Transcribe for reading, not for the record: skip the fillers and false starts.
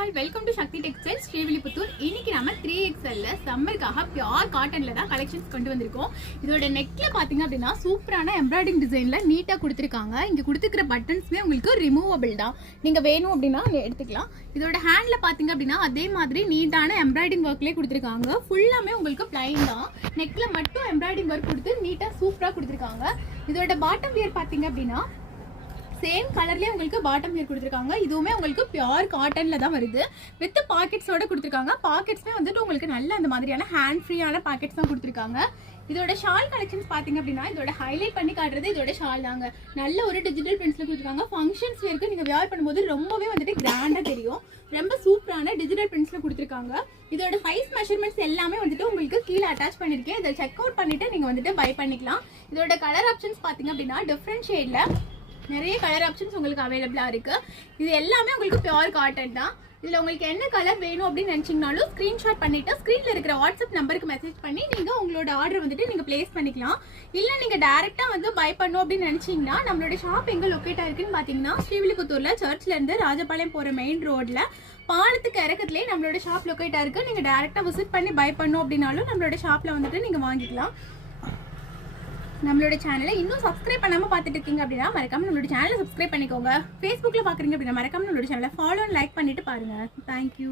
All welcome to Sakthi textiles Srivilliputhur. இன்னைக்கு நம்ம 3XL சம்மருக்காக pure காட்டன்ல தான் கலெக்ஷன்ஸ் கொண்டு வந்திருக்கோம். இதோட நெக்ல பாத்தீங்க அப்படின்னா சூப்பரான எம்ப்ராய்டிங் டிசைன்ல நீட்டா கொடுத்துருக்காங்க. இங்க கொடுத்துக்கிற பட்டன்ஸ்மே உங்களுக்கு ரிமூவபிள் தான், நீங்க வேணும் அப்படின்னா எடுத்துக்கலாம். இதோட ஹேண்ட்ல பாத்தீங்க அப்படின்னா அதே மாதிரி நீட்டான எம்ப்ராய்டிங் ஒர்க்லேயே கொடுத்துருக்காங்க. ஃபுல்லாமே உங்களுக்கு பிளைன் தான், நெக்ல மட்டும் எம்ப்ராய்டிங் ஒர்க் கொடுத்து நீட்டா சூப்பரா கொடுத்துருக்காங்க. இதோட பாட்டம் வியர் பாத்தீங்க அப்படின்னா சேம் கலர்லேயே உங்களுக்கு பாட்டம் வியர் கொடுத்துருக்காங்க. இதுவுமே உங்களுக்கு பியூர் காட்டன்ல தான் வருது, வித் பாக்கெட்ஸோட கொடுத்துருக்காங்க. பாக்கெட்ஸ்மே வந்துட்டு உங்களுக்கு நல்ல அந்த மாதிரியான ஹேண்ட் ஃப்ரீயான பாக்கெட்ஸ் தான் கொடுத்துருக்காங்க. இதோட ஷால் கலெக்ஷன்ஸ் பார்த்தீங்க அப்படின்னா இதோட ஹைலைட் பண்ணி காட்டுறது இதோட ஷால் தாங்க. நல்ல ஒரு டிஜிட்டல் பிரிண்ட்ஸ்ல கொடுத்துருக்காங்க. ஃபங்க்ஷன்ஸ் வேருக்கு நீங்கள் வியர் பண்ணும்போது ரொம்பவே வந்துட்டு கிராண்டாக தெரியும். ரொம்ப சூப்பரான டிஜிட்டல் பிரிண்ட்ஸ்ல கொடுத்துருக்காங்க. இதோட சைஸ் மெஷர்மெண்ட்ஸ் எல்லாமே வந்துட்டு உங்களுக்கு கீழே அட்டாச் பண்ணியிருக்கேன். இதை செக் அவுட் பண்ணிட்டு நீங்கள் வந்துட்டு பை பண்ணிக்கலாம். இதோட கலர் ஆப்ஷன்ஸ் பார்த்தீங்க அப்படின்னா டிஃப்ரெண்ட் ஷேட்ல நிறைய கலர் ஆப்ஷன்ஸ் உங்களுக்கு அவைலபிளாக இருக்குது. இது எல்லாமே உங்களுக்கு பியூர் காட்டன் தான். இதில் உங்களுக்கு என்ன கலர் வேணும் அப்படின்னு நினச்சிங்கனாலும் ஸ்க்ரீன்ஷாட் பண்ணிவிட்டு ஸ்க்ரீனில் இருக்கிற வாட்ஸ்அப் நம்பருக்கு மெசேஜ் பண்ணி நீங்கள் உங்களோட ஆர்டர் வந்துட்டு நீங்கள் ப்ளேஸ் பண்ணிக்கலாம். இல்லை நீங்கள் டேரெக்டாக வந்து பை பண்ணணும் அப்படின்னு நினச்சிங்கன்னா நம்மளோட ஷாப் எங்கே லொக்கேட் ஆகிருக்குன்னு பார்த்தீங்கன்னா ஸ்ரீவில்லிபுத்தூரில் சர்ச்லேருந்து ராஜபாளையம் போகிற மெயின் ரோட்டில் பாலத்துக்கு இறக்கத்துலேயே நம்மளோட ஷாப் லொக்கேட் ஆகிருக்கு. நீங்கள் டேரெக்டாக விசிட் பண்ணி பை பண்ணணும் அப்படின்னாலும் நம்மளோட ஷாப்பில் வந்துட்டு நீங்கள் வாங்கிக்கலாம். நம்மளோட சேனலை இன்னும் சப்ஸ்கிரைப் பண்ணாமல் பார்த்துட்டு இருக்கீங்க அப்படின்னா மறக்காம நம்மளோட சேனலை சப்ஸ்கிரைப் பண்ணிக்கோங்க. ஃபேஸ்புக்கில் பார்க்குறீங்க அப்படின்னா மறக்காம நம்மளோட சேனலை ஃபாலோ அண்ட் லைக் பண்ணிட்டு பாருங்கள். தேங்க்யூ.